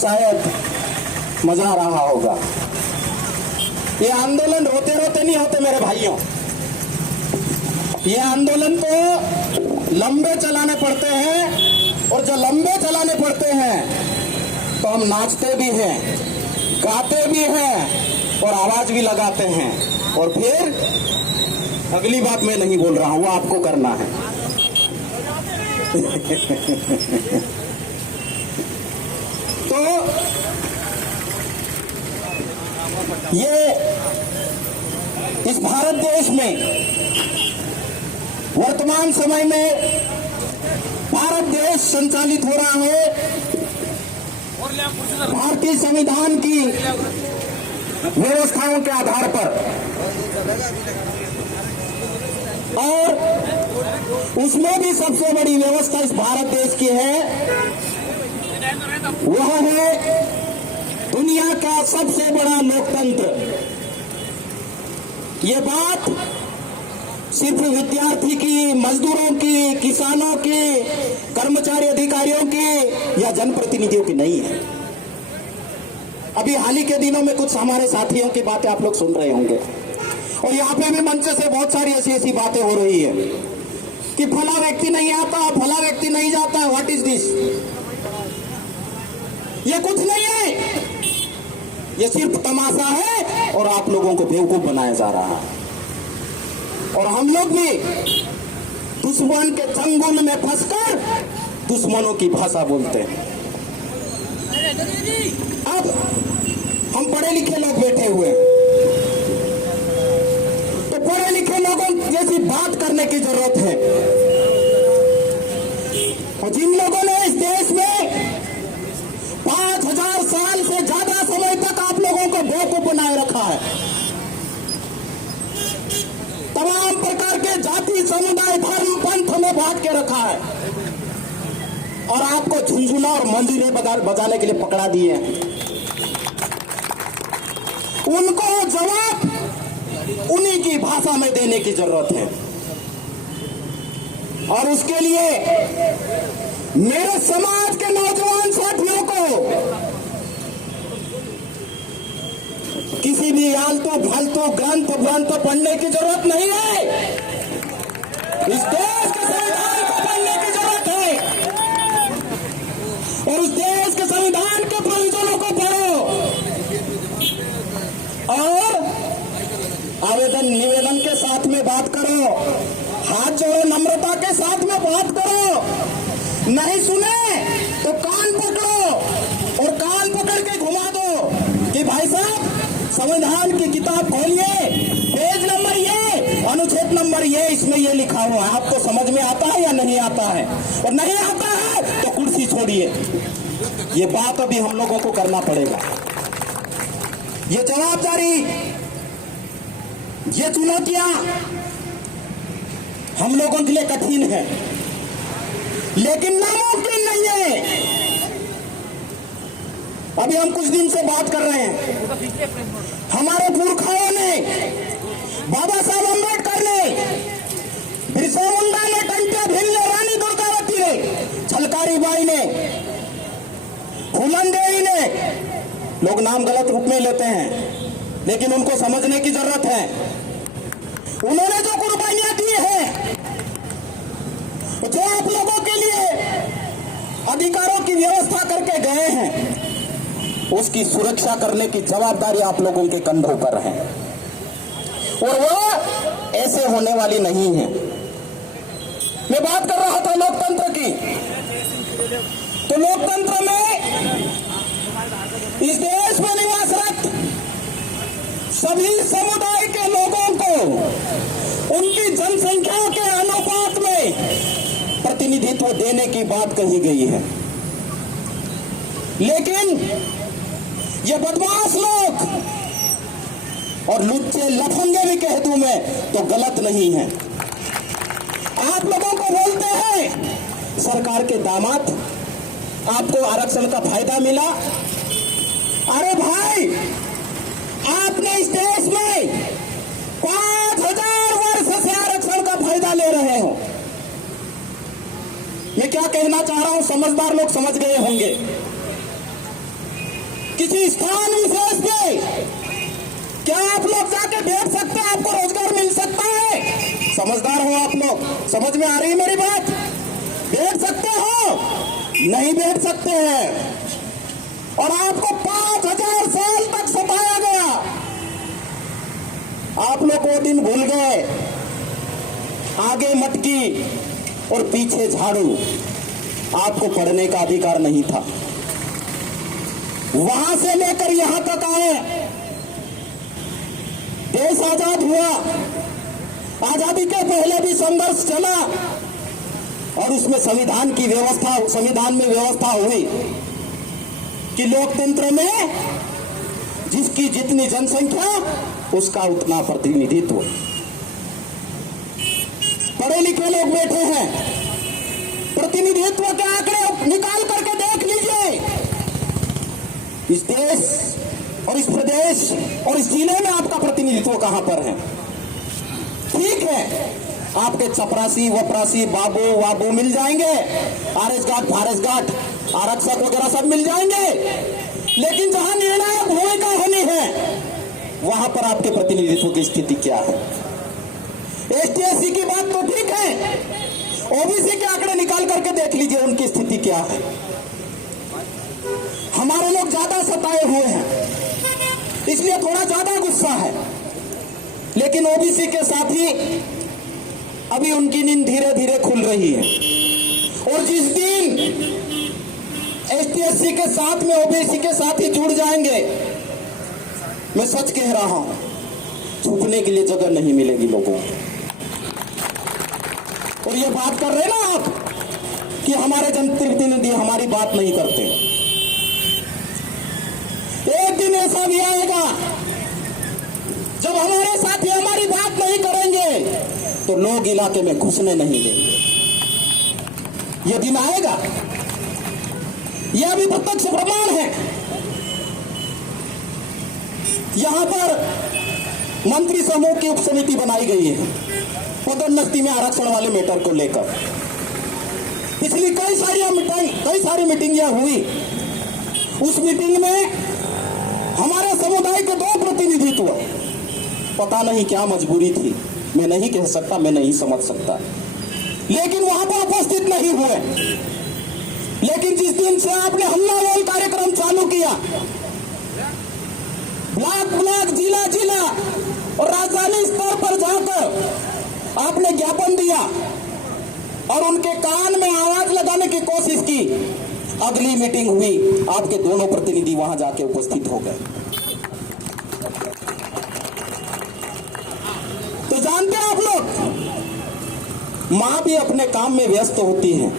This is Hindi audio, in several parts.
शायद मजा आ रहा होगा। ये आंदोलन रोते रोते नहीं होते मेरे भाइयों, ये आंदोलन तो लंबे चलाने पड़ते हैं, और जो लंबे चलाने पड़ते हैं तो हम नाचते भी हैं, गाते भी हैं और आवाज भी लगाते हैं। और फिर अगली बात मैं नहीं बोल रहा हूं, वो आपको करना है। तो ये इस भारत देश में वर्तमान समय में भारत देश संचालित हो रहा है भारतीय संविधान की व्यवस्थाओं के आधार पर, और उसमें भी सबसे बड़ी व्यवस्था इस भारत देश की है, वह है दुनिया का सबसे बड़ा लोकतंत्र। ये बात सिर्फ विद्यार्थी की, मजदूरों की, किसानों की, कर्मचारी अधिकारियों की या जनप्रतिनिधियों की नहीं है। अभी हाल ही के दिनों में कुछ हमारे साथियों की बातें आप लोग सुन रहे होंगे, और यहाँ पे भी मंच से बहुत सारी ऐसी ऐसी बातें हो रही है कि फला व्यक्ति नहीं आता, फला व्यक्ति नहीं जाता। What is this? ये कुछ नहीं है, ये सिर्फ तमाशा है और आप लोगों को बेवकूफ बनाया जा रहा है। और हम लोग भी दुश्मन के चंगुल में फंसकर दुश्मनों की भाषा बोलते हैं। अब हम पढ़े लिखे लोग बैठे हुए, तो पढ़े लिखे लोगों जैसी बात करने की जरूरत है। और जिन लोगों ने इस देश में 5000 साल से ज्यादा समय तक आप लोगों को बेवकूफ बनाए रखा है, तमाम प्रकार के जाति, समुदाय, धर्म, पंथ में बांट के रखा है, और आपको झुंझुना और मंजीरे बजाने के लिए पकड़ा दिए हैं। उनको जवाब उन्हीं की भाषा में देने की जरूरत है। और उसके लिए मेरे समाज के नौजवान साथियों को किसी भी आलतू फालतू ग्रंथ पढ़ने की जरूरत नहीं है। इस देश के संविधान को पढ़ने की जरूरत है, और उस देश के संविधान के प्रोविजनों को पढ़ो, और आवेदन निवेदन के साथ में बात करो, हाथ जोड़ो, नम्रता के साथ में बात करो। नहीं सुने तो कान पकड़ो, और कान पकड़ के घुमा दो कि भाई साहब संविधान की किताब खोलिए, पेज नंबर ये, अनुच्छेद नंबर ये, इसमें ये लिखा हुआ है, आपको समझ में आता है या नहीं आता है? और नहीं आता है तो कुर्सी छोड़िए। ये बात अभी हम लोगों को करना पड़ेगा। ये जवाबदारी, ये चुनौतियां हम लोगों के लिए कठिन है, लेकिन नामुमकिन नहीं है। अभी हम कुछ दिन से बात कर रहे हैं, हमारे पुरखाओं ने, बाबा साहब अम्बेडकर ने, बिरसा मुंडा ने, टंट्या भील ने, रानी दुर्गावती ने, छलकारी बाई ने, फूलन देवी ने, लोग नाम गलत रूप में लेते हैं, लेकिन उनको समझने की जरूरत है। उन्होंने जो कुर्बानियां दी हैं, जो आप लोगों के लिए अधिकारों की व्यवस्था करके गए हैं, उसकी सुरक्षा करने की जवाबदारी आप लोगों के कंधों पर है, और वो ऐसे होने वाली नहीं है। मैं बात कर रहा था लोकतंत्र की, तो लोकतंत्र में इस देश में निवासरत सभी समुदाय के लोगों को उनकी जनसंख्या के अनुपात में प्रतिनिधित्व देने की बात कही गई है, लेकिन ये बदमाश लोग और लुच्चे लफंगे भी कह दूं मैं तो गलत नहीं है। आप लोगों को बोलते हैं सरकार के दामाद, आपको आरक्षण का फायदा मिला। अरे भाई, आपने इस देश में 5000 वर्ष से आरक्षण का फायदा ले रहे हो। मैं क्या कहना चाह रहा हूं, समझदार लोग समझ गए होंगे। किसी स्थान विशेष पे क्या आप लोग जाके बैठ सकते हैं? आपको रोजगार मिल सकता है? समझदार हो आप लोग? समझ में आ रही है मेरी बात? बैठ सकते हो? नहीं बैठ सकते हैं। और आपको 5000 साल तक सताया गया। आप लोग वो दिन भूल गए। आगे मटकी और पीछे झाड़ू। आपको पढ़ने का अधिकार नहीं था। वहां से लेकर यहां तक आए, देश आजाद हुआ। आजादी के पहले भी संघर्ष चला और उसमें संविधान में व्यवस्था हुई कि लोकतंत्र में जिसकी जितनी जनसंख्या उसका उतना प्रतिनिधित्व। पढ़े लिखे लोग बैठे हैं, प्रतिनिधित्व के आंकड़े निकाल करके देख लीजिए। इस देश और इस प्रदेश और इस जिले में आपका प्रतिनिधित्व कहां पर है? ठीक है, आपके चपरासी वपरासी बाबू वाबू मिल जाएंगे, आरएस घाट फारस घाट आरक्षक वगैरह सब मिल जाएंगे, लेकिन जहां निर्णायक भूमिका होनी है वहां पर आपके प्रतिनिधित्व की स्थिति क्या है? एसटी एससी की बात तो ठीक है, ओबीसी के आंकड़े निकाल करके देख लीजिए उनकी स्थिति क्या है। हमारे लोग ज्यादा सताए हुए हैं, इसलिए थोड़ा ज्यादा गुस्सा है, लेकिन ओबीसी के साथ ही अभी उनकी नींद धीरे धीरे खुल रही है। और जिस दिन एसटी एससी के साथ में ओबीसी के साथ ही जुड़ जाएंगे, मैं सच कह रहा हूं, छुपने के लिए जगह नहीं मिलेगी लोगों को। और ये बात कर रहे ना आप कि हमारे जनप्रतिनिधि हमारी बात नहीं करते, एक दिन ऐसा भी आएगा जब हमारे साथी हमारी बात नहीं करेंगे तो लोग इलाके में घुसने नहीं देंगे। यह दिन आएगा, यह अभी प्रत्यक्ष प्रमाण है। यहां पर मंत्री समूह की उपसमिति बनाई गई है पदोन्नति में आरक्षण वाले मैटर को लेकर। पिछली कई सारी मीटिंगें हुई। उस मीटिंग में हमारे समुदाय के 2 प्रतिनिधित्व, पता नहीं क्या मजबूरी थी, मैं नहीं कह सकता, मैं नहीं समझ सकता, लेकिन वहां पर उपस्थित नहीं हुए। लेकिन जिस दिन से आपने हल्ला बोल कार्यक्रम चालू किया, ब्लॉक जिला और राजधानी स्तर पर जाकर आपने ज्ञापन दिया और उनके कान में आवाज लगाने की कोशिश की, अगली मीटिंग हुई, आपके दोनों प्रतिनिधि वहां जाके उपस्थित हो गए। तो जानते हैं आप लोग, मां भी अपने काम में व्यस्त होती है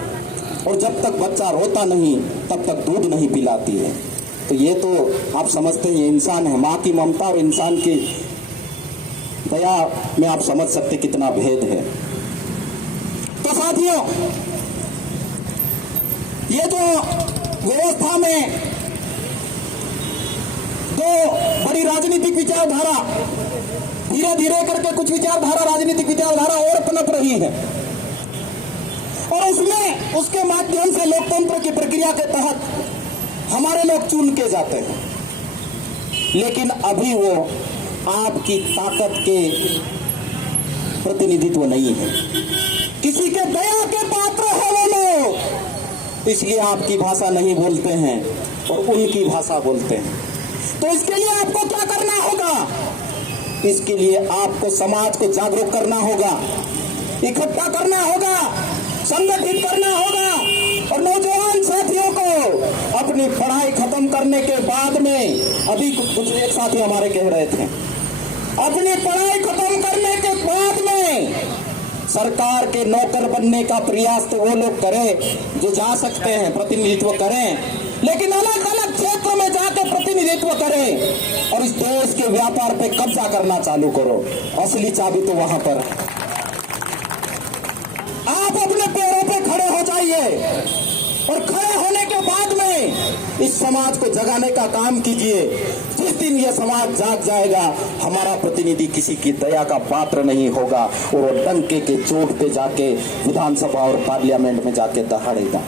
और जब तक बच्चा रोता नहीं तब तक दूध नहीं पिलाती है। तो ये तो आप समझते हैं, इंसान है। मां की ममता और इंसान की दया में आप समझ सकते कितना भेद है। तो साथियों, ये जो व्यवस्था में 2 बड़ी राजनीतिक विचारधारा, धीरे धीरे करके कुछ विचारधारा, राजनीतिक विचारधारा और पनप रही है और उसमें उसके माध्यम से लोकतंत्र की प्रक्रिया के तहत हमारे लोग चुन के जाते हैं। लेकिन अभी वो आपकी ताकत के प्रतिनिधित्व नहीं है, किसी के दया के पात्र है वो लोग, इसलिए आपकी भाषा नहीं बोलते हैं और उनकी भाषा बोलते हैं। तो इसके लिए आपको क्या करना होगा? इसके लिए आपको समाज को जागरूक करना होगा, इकट्ठा करना होगा, संगठित करना होगा और नौजवान साथियों को अपनी पढ़ाई खत्म करने के बाद में, अभी कुछ एक साथी हमारे कह रहे थे, अपनी पढ़ाई खत्म करने के बाद में सरकार के नौकर बनने का प्रयास तो वो लोग करें जो जा सकते हैं, प्रतिनिधित्व करें, लेकिन अलग अलग क्षेत्र में जाकर प्रतिनिधित्व करें और इस देश के व्यापार पे कब्जा करना चालू करो। असली चाबी तो वहां पर है। आप अपने पैरों पे खड़े हो जाइए और खड़े होने के बाद में इस समाज को जगाने का काम कीजिए। जिस दिन यह समाज जाग जाएगा, हमारा प्रतिनिधि किसी की दया का पात्र नहीं होगा और वो डंके के चोट पे जाके विधानसभा और पार्लियामेंट में जाके दहाड़ेगा।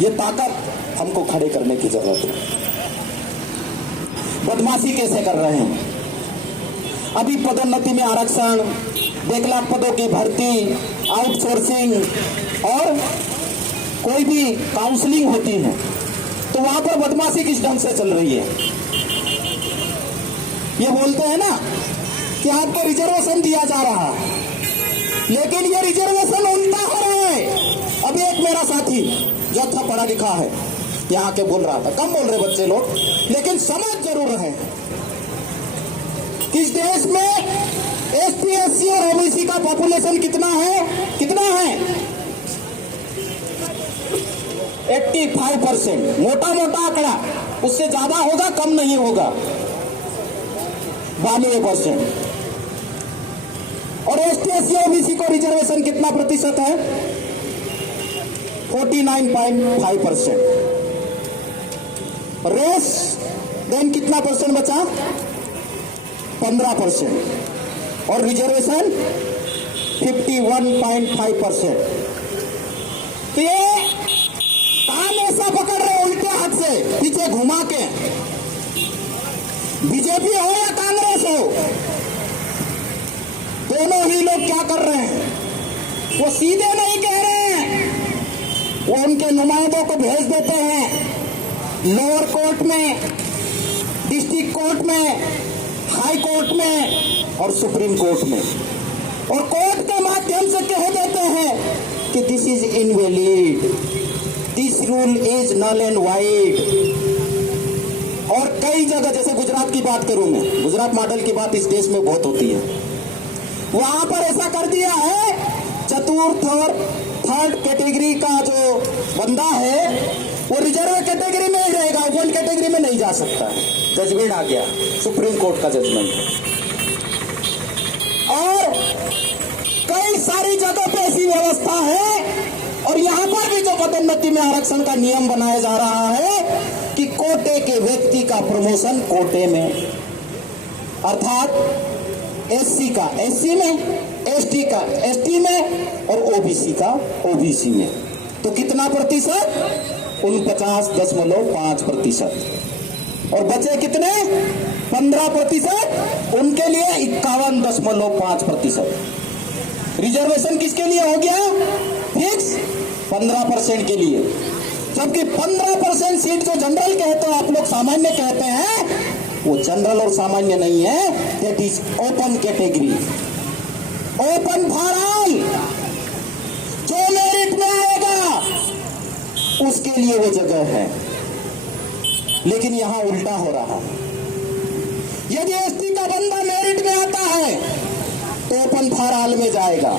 ये ताकत हमको खड़े करने की जरूरत है। बदमाशी कैसे कर रहे हैं। अभी पदोन्नति में आरक्षण, 1 लाख पदों की भर्ती, आउटसोर्सिंग और कोई भी काउंसलिंग होती है तो वहां पर बदमाशी किस ढंग से चल रही है। ये बोलते हैं ना कि आपको रिजर्वेशन दिया जा रहा है, लेकिन ये रिजर्वेशन उल्टा हो रहा है। अभी एक मेरा साथी जो अच्छा पढ़ा लिखा है यहाँ के बोल रहा था, कम बोल रहे बच्चे लोग लेकिन समझ जरूर रहे कि इस देश में एसटी, एससी और ओबीसी का पॉपुलेशन कितना है 85%। मोटा मोटा आंकड़ा, उससे ज्यादा होगा कम नहीं होगा, 92%। और एसटी, एससी, ओबीसी को रिजर्वेशन कितना प्रतिशत है? 49.5%। रेस देन कितना परसेंट बचा? 15%। और रिजर्वेशन 51.5%। तो ये काम ऐसा पकड़ रहे उल्टे हाथ से पीछे घुमा के, बीजेपी हो या कांग्रेस हो, दोनों ही लोग क्या कर रहे हैं, वो सीधे नहीं कह रहे हैं, वो उनके नुमाइंदों को भेज देते हैं लोअर कोर्ट में, डिस्ट्रिक्ट कोर्ट में, हाई कोर्ट में और सुप्रीम कोर्ट में, और कोर्ट के माध्यम से कह देते हैं कि this is invalid, this rule is null and void. और कई जगह, जैसे गुजरात की बात करूं मैं, गुजरात मॉडल की बात इस देश में बहुत होती है, वहां पर ऐसा कर दिया है, चतुर्थ और थर्ड कैटेगरी का जो बंदा है वो रिजर्व कैटेगरी में ही रहेगा, ओपन कैटेगरी में नहीं जा सकता है। जजमेंट आ गया, सुप्रीम कोर्ट का जजमेंट। और कई सारी जगह पे ऐसी व्यवस्था है, और यहां पर भी जो पदोन्नति में आरक्षण का नियम बनाया जा रहा है कि कोटे के व्यक्ति का प्रमोशन कोटे में, अर्थात एससी का एससी में, एसटी का एसटी में और ओबीसी का ओबीसी में। तो कितना प्रतिशत? 49.5%। और बचे कितने? 15%, उनके लिए 51.5%। रिजर्वेशन किसके लिए हो गया फिक्स? 15% के लिए। जबकि 15% सीट जो जनरल कहते हो आप लोग, सामान्य कहते हैं, वो जनरल और सामान्य नहीं है, that is open category, open for all. जो मेरिट में आएगा उसके लिए वो जगह है। लेकिन यहां उल्टा हो रहा है। यदि एसटी का बंदा मेरिट में आता है तो ओपन फॉर ऑल में जाएगा,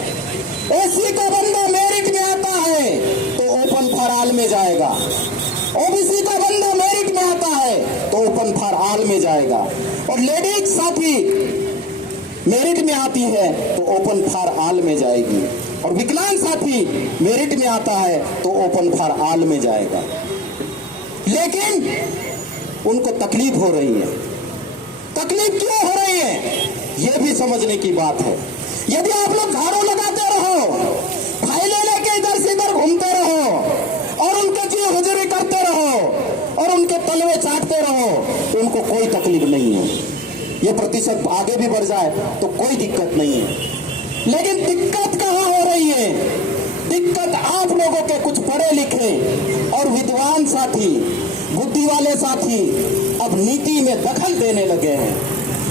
एससी का बंदा मेरिट में आता है तो ओपन फॉर ऑल में जाएगा, ओबीसी का बंदा मेरिट में आता है तो ओपन फॉर ऑल में जाएगा, और लेडीज साथी मेरिट में आती है तो ओपन फॉर ऑल में जाएगी, और विकलांग साथी मेरिट में आता है तो ओपन फॉर ऑल में जाएगा। लेकिन उनको तकलीफ हो रही है। तकलीफ क्यों हो रही है यह भी समझने की बात है। यदि आप लोग झाड़ू लगाते रहो, फाइलें लेके इधर से इधर घूमते रहो और उनके जी हुजूरी करते रहो और उनके तलवे चाटते रहो तो उनको कोई तकलीफ नहीं है। ये प्रतिशत आगे भी बढ़ जाए तो कोई दिक्कत नहीं है। लेकिन दिक्कत कहाँ हो रही है? दिक्कत आप लोगों के कुछ पढ़े लिखे और विद्वान साथी, बुद्धि वाले साथी अब नीति में दखल देने लगे हैं।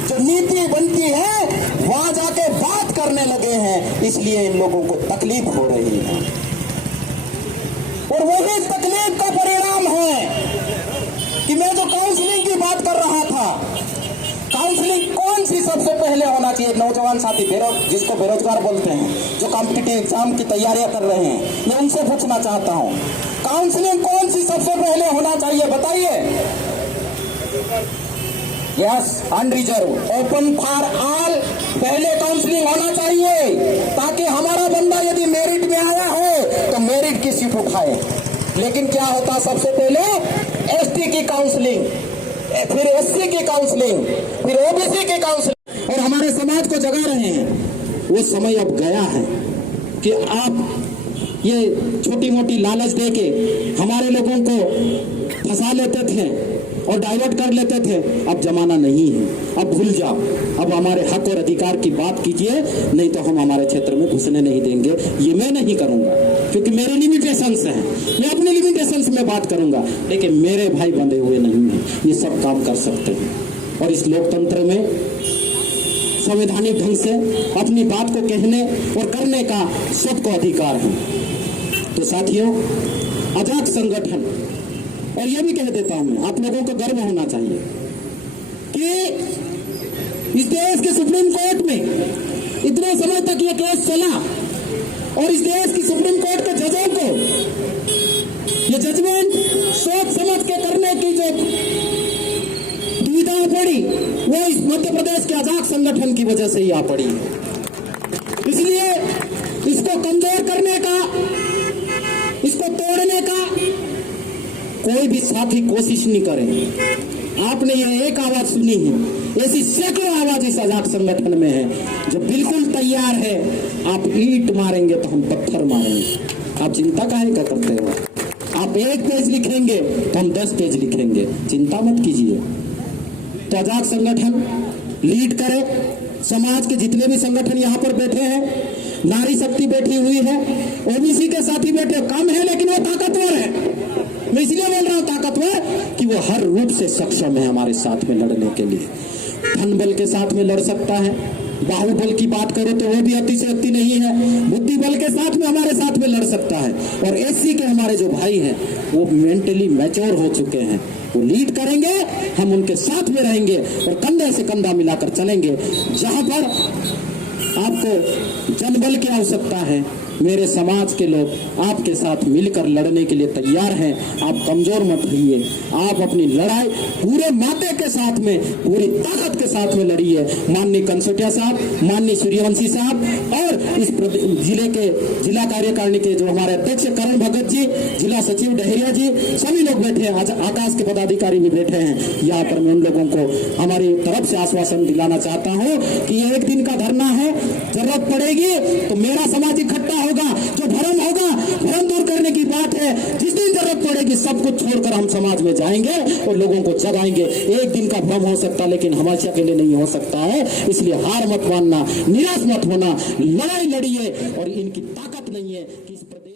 जो नीति बनती है वहां जाके बात करने लगे हैं, इसलिए इन लोगों को तकलीफ हो रही है। और वही तकलीफ का परिणाम है कि मैं जो काउंसलिंग की बात कर रहा था, काउंसलिंग कौन सी सबसे पहले होना चाहिए? नौजवान साथी जिसको बेरोजगार बोलते हैं, जो कॉम्पिटिटिव एग्जाम की तैयारियां कर रहे हैं, मैं उनसे पूछना चाहता हूं, काउंसलिंग कौन सी सबसे पहले होना चाहिए बताइए? Yes, unreserved, open for all पहले काउंसलिंग होना चाहिए, ताकि हमारा बंदा यदि मेरिट में आया है तो मेरिट की सीट उठाए। लेकिन क्या होता, सबसे पहले एसटी की काउंसलिंग, फिर एससी की काउंसलिंग, फिर ओबीसी की काउंसलिंग, और हमारे समाज को जगा रहे हैं। वो समय अब गया है कि आप ये छोटी मोटी लालच देके हमारे लोगों को फंसा लेते थे और डाइवर्ट कर लेते थे। अब जमाना नहीं है, अब भूल जाओ। अब हमारे हक और अधिकार की बात कीजिए, नहीं तो हम हमारे क्षेत्र में घुसने नहीं देंगे। ये मैं नहीं करूंगा क्योंकि मेरे लिमिटेशंस हैं, मैं अपने लिमिटेशंस में बात करूंगा, लेकिन मेरे भाई बंधे हुए नहीं हैं, ये सब काम कर सकते हैं। और इस लोकतंत्र में संवैधानिक ढंग से अपनी बात को कहने और करने का सबको अधिकार है। तो साथियों, अजाक संगठन, और यह भी कह देता हूं मैं, आप लोगों को गर्व होना चाहिए कि इस देश के सुप्रीम कोर्ट में इतने समय तक यह केस चला और इस देश की सुप्रीम कोर्ट के जजों को यह जजमेंट सोच समझ के करने की जो दुविधा पड़ी, वो इस मध्य प्रदेश के अजाक संगठन की वजह से ही आ पड़ी। इसलिए इसको कमजोर करने का, इसको तोड़ने का कोई भी साथी कोशिश नहीं करे। आपने यह एक आवाज सुनी है, ऐसी सैकड़ों आवाज इस अजाक संगठन में है जो बिल्कुल तैयार है। आप ईंट मारेंगे तो हम पत्थर मारेंगे। आप चिंता काहे का करते हो? आप 1 पेज लिखेंगे तो हम 10 पेज लिखेंगे, चिंता मत कीजिए। तो अजाक संगठन लीड करे, समाज के जितने भी संगठन यहाँ पर बैठे हैं, नारी शक्ति बैठी हुई है, ओबीसी के साथी बैठे, कम है लेकिन वो ताकतवर है। मैं इसलिए बोल रहा हूं ताकतवर कि वो हर रूप से सक्षम है हमारे साथ में लड़ने के लिए। धन बल के साथ में लड़ सकता है, बाहुबल की बात करो तो वो भी अतिशयोक्ति नहीं है, बुद्धि बल के साथ में हमारे साथ में लड़ सकता है। और एससी के हमारे जो भाई हैं वो मेंटली मैच्योर हो चुके हैं, वो लीड करेंगे, हम उनके साथ में रहेंगे और कंधे से कंधा मिलाकर चलेंगे। जहां पर आपको जनबल की आवश्यकता है, मेरे समाज के लोग आपके साथ मिलकर लड़ने के लिए तैयार हैं। आप कमजोर मत होइए, आप अपनी लड़ाई पूरे माते के साथ में, पूरी ताकत के साथ में लड़िए। माननीय कंसोटिया साहब, माननीय सूर्यवंशी साहब और इस जिले के जिला कार्यकारिणी के जो हमारे अध्यक्ष करण भगत जी, जिला सचिव डहरिया जी, सभी लोग बैठे हैं, आकाश के पदाधिकारी भी बैठे हैं। यहाँ पर मैं उन लोगों को हमारी तरफ से आश्वासन दिलाना चाहता हूँ कि ये 1 दिन का धरना है, जरूरत पड़ेगी तो मेरा समाज इकट्ठा होगा। जो भ्रम होगा, भ्रम दूर करने की बात है, जिस दिन जरूरत पड़ेगी सब कुछ छोड़कर हम समाज में जाएंगे और लोगों को जगाएंगे। 1 दिन का भ्रम हो सकता है लेकिन हमेशा के लिए नहीं हो सकता है। इसलिए हार मत मानना, निराश मत होना, लड़ाई लड़िए। और इनकी ताकत नहीं है कि इस प्रदेश